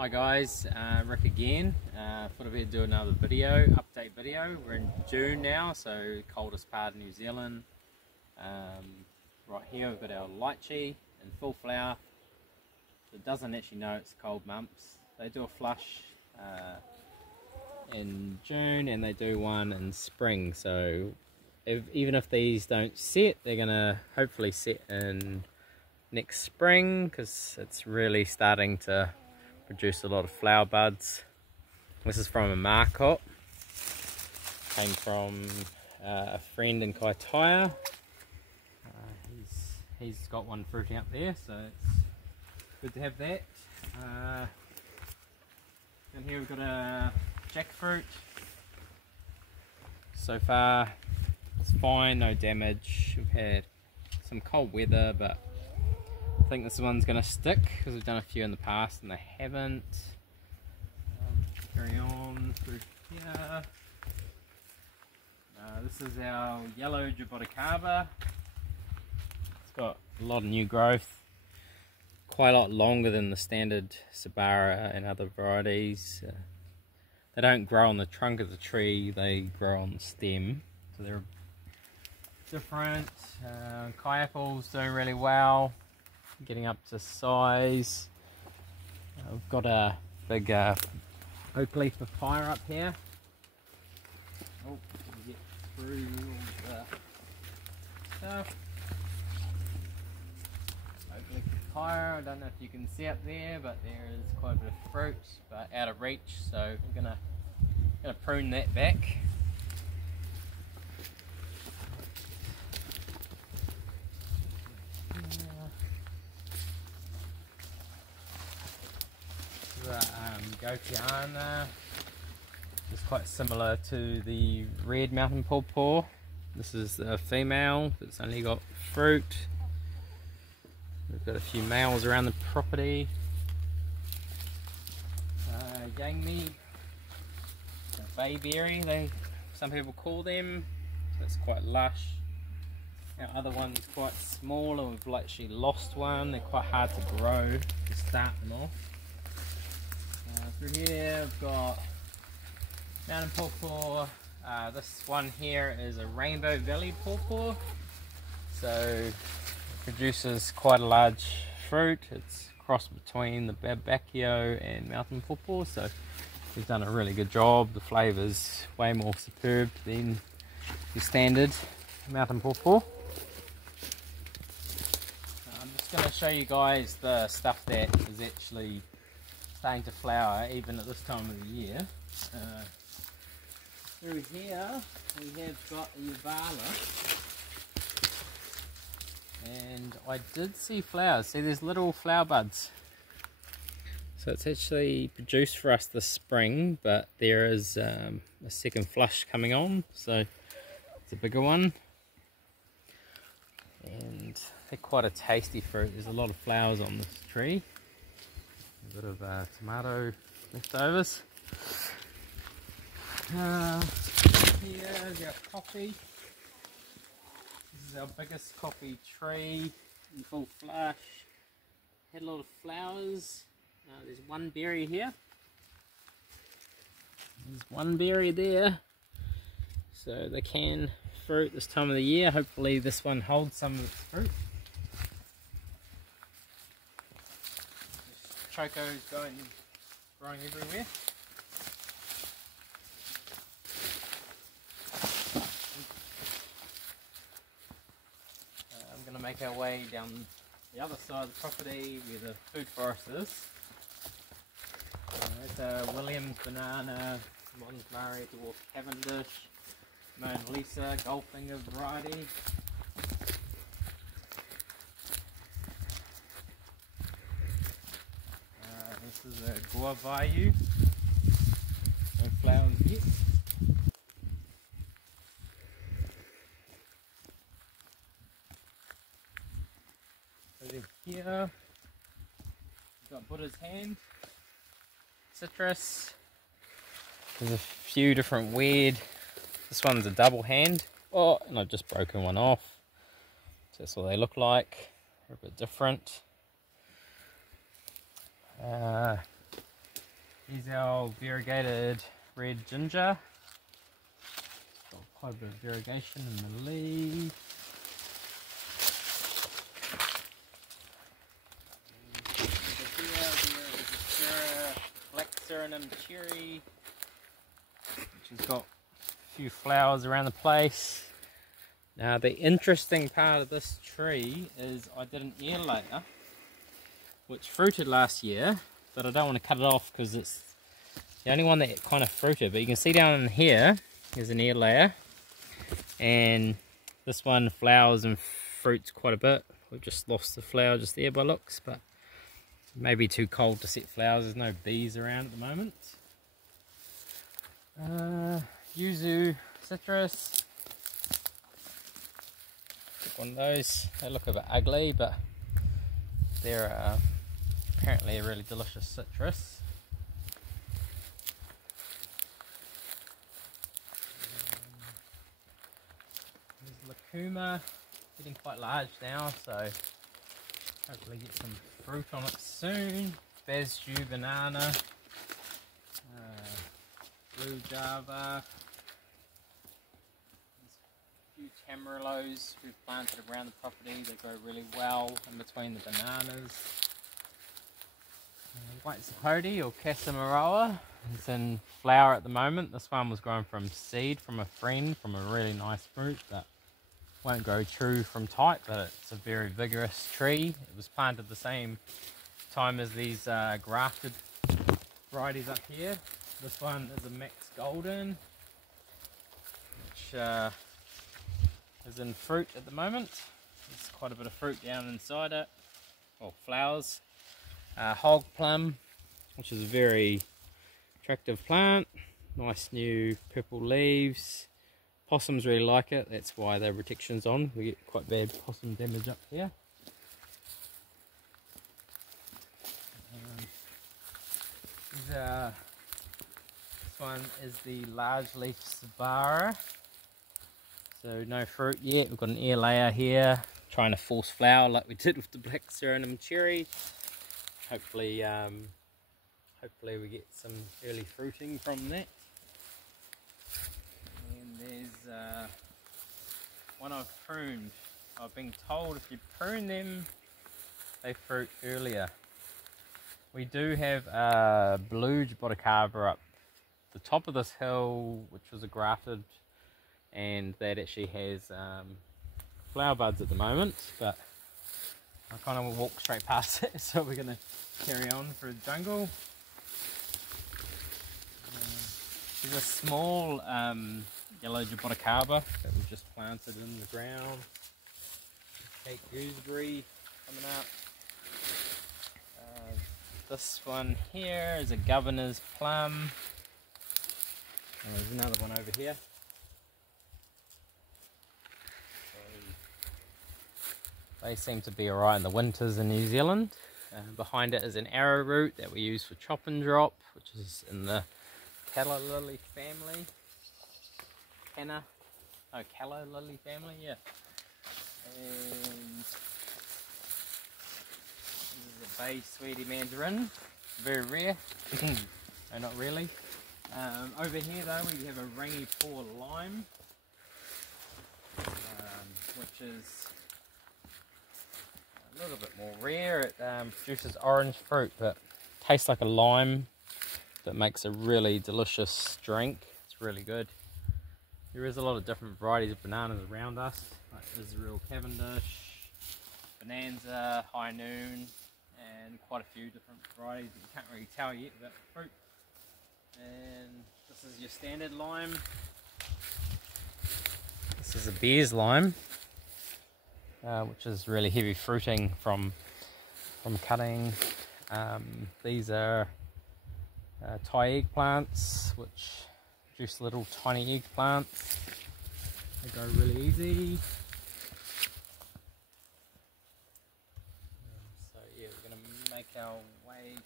Hi guys, Rick again. Thought I'd do another update video. We're in June now, so coldest part of New Zealand. Right here we've got our lychee in full flower. It doesn't actually know it's cold months. They do a flush in June and they do one in spring. So even if these don't set, they're gonna hopefully set in next spring because it's really starting to produce a lot of flower buds. This is from a markot. Came from a friend in Kaitaia. He's got one fruiting up there, so it's good to have that. And here we've got a jackfruit. So far it's fine, no damage. We've had some cold weather, but I think this one's going to stick because we've done a few in the past and they haven't. Carry on through here. This is our yellow jaboticaba. It's got a lot of new growth, quite a lot longer than the standard Sabara and other varieties. They don't grow on the trunk of the tree, they grow on the stem, so they're different. Kai apple's doing really well, getting up to size. We've got a big oak leaf papaya up here. Oh, get through all the stuff. Oak leaf papaya, I don't know if you can see up there, but there is quite a bit of fruit, but out of reach, so we're gonna prune that back. Gotiana is quite similar to the red mountain pawpaw. This is the female that's only got fruit. We've got a few males around the property. Yangmi, bayberry, some people call them. So it's quite lush. Our other one's quite small and we've actually lost one. They're quite hard to grow to start them off. Through here I've got mountain pawpaw. This one here is a Rainbow Valley pawpaw. So it produces quite a large fruit. It's a cross between the Babacchio and mountain pawpaw. So we've done a really good job. The flavour's way more superb than the standard mountain pawpaw. I'm just going to show you guys the stuff that is actually starting to flower even at this time of the year. Through here we have got a Yuvala, and I did see flowers. See, there's little flower buds. So it's actually produced for us this spring, but there is a second flush coming on, so it's a bigger one. And they're quite a tasty fruit. There's a lot of flowers on this tree. A bit of tomato leftovers. Here's our coffee. This is our biggest coffee tree in full flush. Had a lot of flowers. There's one berry here. There's one berry there. So they can fruit this time of the year. Hopefully this one holds some of its fruit. Choco's growing everywhere. I'm going to make our way down the other side of the property where the food forest is. There's a Williams banana, Mons Murray, dwarf Cavendish, Mona Lisa, Goldfinger variety. This is a Guavayu, no flowers yet. Over here, we've got Buddha's hand, citrus. There's a few different weird. This one's a double hand. Oh, and I've just broken one off. So that's what they look like. They're a bit different. Here's our variegated red ginger. Got quite a bit of variegation in the leaf. Black Suriname cherry, which has got a few flowers around the place. Now the interesting part of this tree is I did an air layer which fruited last year, but I don't want to cut it off because it's the only one that kind of fruited. But you can see down in here is an air layer, and this one flowers and fruits quite a bit. We've just lost the flower just there by looks, but maybe too cold to set flowers. There's no bees around at the moment. Yuzu citrus. Took one of those. They look a bit ugly, but they're apparently a really delicious citrus. There's Lacuma, getting quite large now, so hopefully get some fruit on it soon. Basju banana, blue java, there's a few tamarillos we've planted around the property. They grow really well in between the bananas. White Sapoti or Casamaroa is in flower at the moment. This one was grown from seed from a friend from a really nice fruit that won't grow true from type, but it's a very vigorous tree. It was planted the same time as these grafted varieties up here. This one is a Max Golden, which is in fruit at the moment. There's quite a bit of fruit down inside it, or flowers. Hog Plum, which is a very attractive plant. Nice new purple leaves. Possums really like it, that's why the protection's on. We get quite bad possum damage up here. This one is the large leaf Sabara. So no fruit yet. We've got an air layer here, trying to force flower like we did with the Black Suriname cherry. Hopefully, hopefully we get some early fruiting from that. And there's one I've pruned. I've been told if you prune them, they fruit earlier. We do have a blue Jaboticaba up the top of this hill, which was a grafted, and that actually has flower buds at the moment, but I kind of walk straight past it, so we're going to carry on through the jungle. There's a small yellow Jaboticaba that we've just planted in the ground. Cape gooseberry coming up. This one here is a Governor's Plum. And there's another one over here. They seem to be alright in the winters in New Zealand. Behind it is an arrowroot that we use for chop and drop, which is in the calla lily family. Calla lily family, yeah. And this is a bay sweetie mandarin, very rare. No, not really. Over here though we have a rangi paw lime, which is a little bit more rare. It produces orange fruit, but tastes like a lime, but makes a really delicious drink. It's really good. There is a lot of different varieties of bananas around us, like Israel Cavendish, Bonanza, High Noon, and quite a few different varieties that you can't really tell yet about the fruit. And this is your standard lime. This is a Beer's lime, which is really heavy fruiting from cutting. These are Thai eggplants, which produce little tiny eggplants. They go really easy. So yeah, we're going to make our way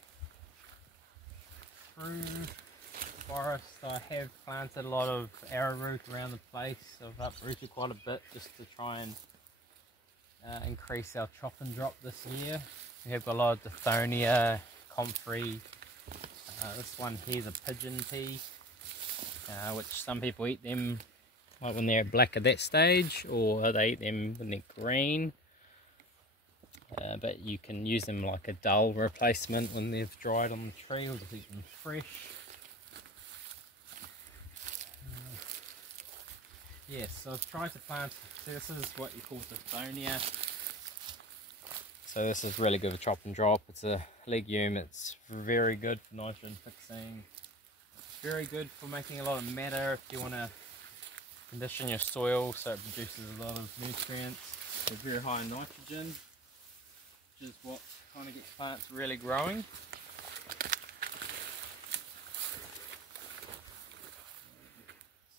through the forest. I have planted a lot of arrowroot around the place. I've uprooted quite a bit just to try and increase our chop and drop this year. We have got a lot of Dithonia, comfrey, This one here's a pigeon pea, which some people eat them like when they're black at that stage, or they eat them when they're green. But you can use them like a dull replacement when they've dried on the tree, or just eat them fresh. Yes, so I've tried to plant, so this is what you call Tithonia. So this is really good for chop and drop. It's a legume, it's very good for nitrogen fixing. Very good for making a lot of matter if you want to condition your soil so it produces a lot of nutrients. They're very high in nitrogen, which is what kind of gets plants really growing.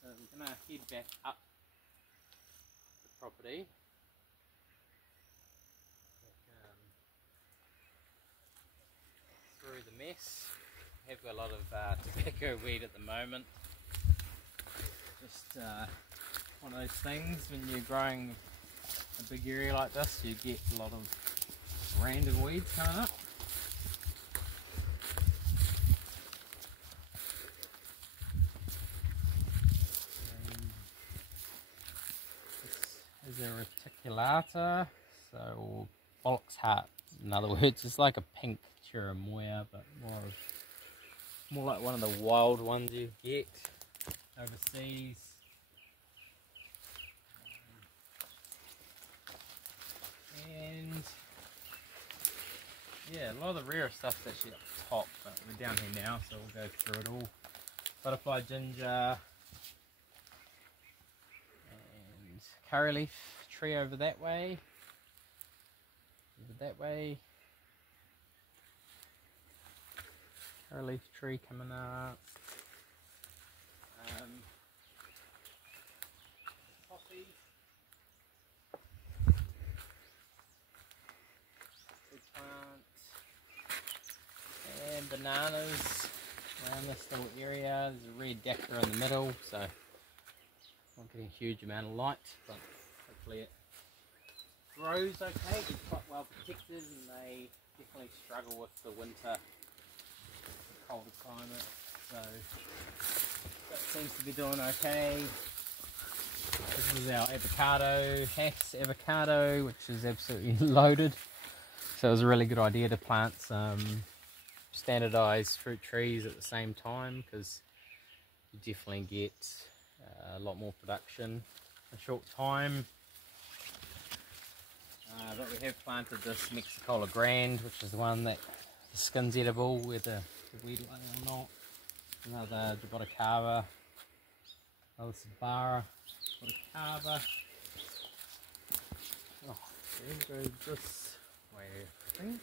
So we're going to head back up the property. Through the mess. We have got a lot of tobacco weed at the moment. Just one of those things, when you're growing a big area like this, you get a lot of random weeds coming up. This is a reticulata, so bollocks heart. In other words, it's like a pink cherimoya, but more like one of the wild ones you get overseas. And yeah, a lot of the rare stuff's actually up top, but we're down here now, so we'll go through it all. Butterfly ginger and curry leaf tree over that way. Curry leaf tree coming up. Coffee. Big plant. And bananas around this little area. There's a red dactyl in the middle, so not getting a huge amount of light, but hopefully it grows okay. It's quite well protected, and they definitely struggle with the winter, colder climate, so that seems to be doing okay. This is our avocado, Hass avocado, which is absolutely loaded. So it was a really good idea to plant some standardized fruit trees at the same time, because you definitely get a lot more production in a short time. But we have planted this Mexicola Grand, which is the one that the skin's edible, whether the weed like it or not. Another Jaboticaba, another Sabara, Jaboticaba. Oh, there goes this way, I think.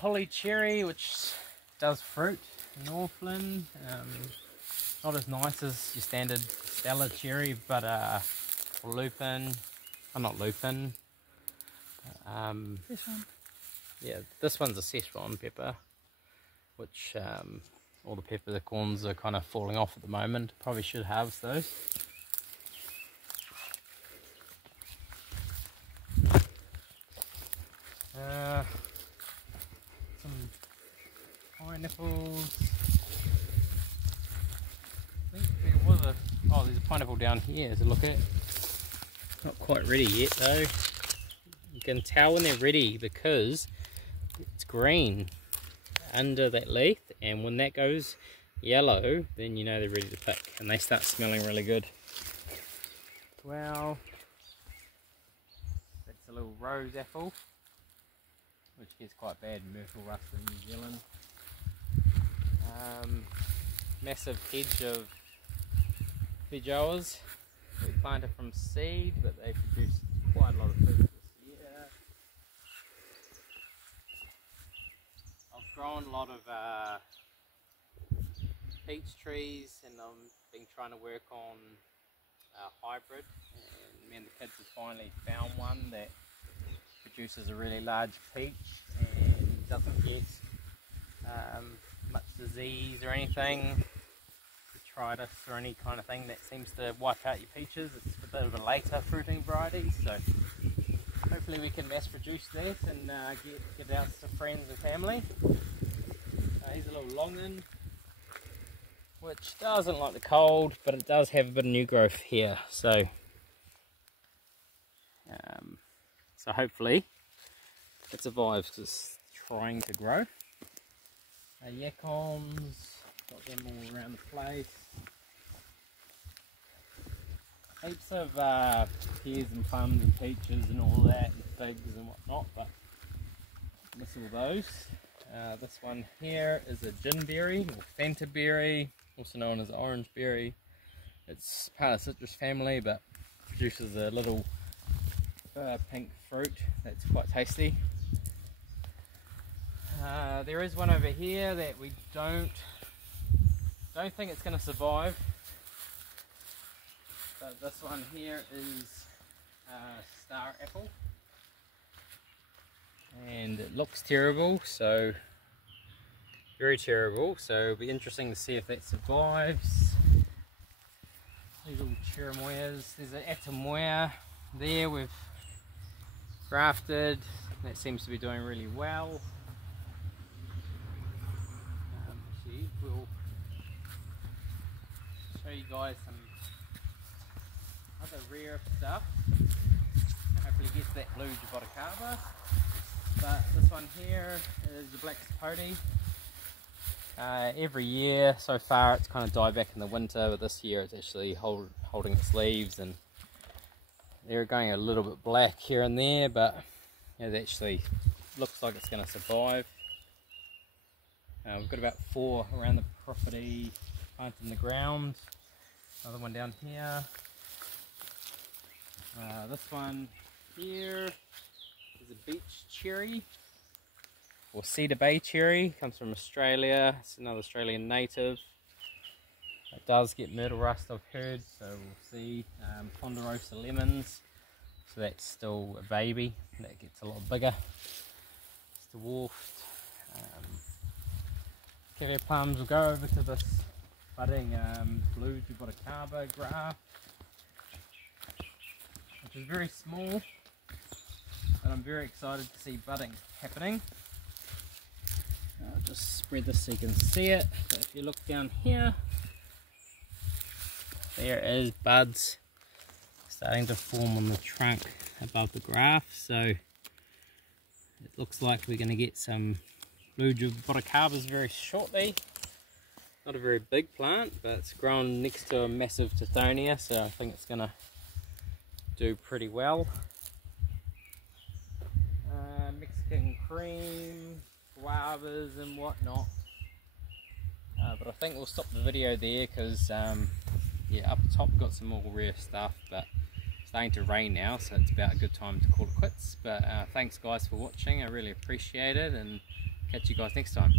Holly cherry, which does fruit in Northland. Not as nice as your standard Stella cherry, but lupin. Oh, not lupin. This one. Yeah, this one's a Szechuan pepper, which all the peppercorns are kind of falling off at the moment. Probably should harvest those. Some pineapples. I think there was a... Oh, there's a pineapple down here to look at. Not quite ready yet though. You can tell when they're ready because it's green under that leaf, and when that goes yellow, then you know they're ready to pick, and they start smelling really good. Well, that's a little rose apple, which gets quite bad in myrtle rust in New Zealand. Massive hedge of feijoas. We planted from seed, but they produced quite a lot of food this year. I've grown a lot of peach trees, and I've been trying to work on a hybrid, and me and the kids have finally found one that produces a really large peach and doesn't get disease or anything, detritus or any kind of thing that seems to wipe out your peaches. It's a bit of a later fruiting variety, so hopefully we can mass produce that and get it out to friends and family. Here's a little longin, which doesn't like the cold, but it does have a bit of new growth here, so hopefully it survives because it's trying to grow. Yakons, got them all around the place. Heaps of pears and plums and peaches and all that, and figs and whatnot, but miss all those. This one here is a ginberry or Fanta berry, also known as orange berry. It's part of the citrus family, but produces a little pink fruit that's quite tasty. There is one over here that we don't think it's going to survive, but this one here is star apple, and it looks terrible, so very terrible, so it'll be interesting to see if that survives. These little cherimoyas, there's an atamoya there we've grafted, that seems to be doing really well. We'll show you guys some other rare stuff. Hopefully get that blue jaboticaba. But this one here is the black sapote. Every year so far it's kind of died back in the winter, but this year it's actually holding its leaves, and they're going a little bit black here and there, but it actually looks like it's going to survive. We've got about 4 around the property planted in the ground. Another one down here. This one here is a beach cherry, or Cedar Bay cherry. Comes from Australia. It's another Australian native. It does get myrtle rust, I've heard, so we'll see. Ponderosa lemons. So that's still a baby. That gets a lot bigger. It's dwarfed. Caviar plums will go over to this budding blue jaboticaba graft, which is very small, but I'm very excited to see budding happening. I'll just spread this so you can see it. So if you look down here, there is buds starting to form on the trunk above the graft, so it looks like we're going to get some blue jaboticabas very shortly. Not a very big plant, but it's grown next to a massive tithonia, so I think it's going to do pretty well. Mexican cream, guavas and whatnot. But I think we'll stop the video there because yeah, up top we've got some more rare stuff, but it's starting to rain now, so it's about a good time to call it quits. But thanks guys for watching, I really appreciate it, and catch you guys next time.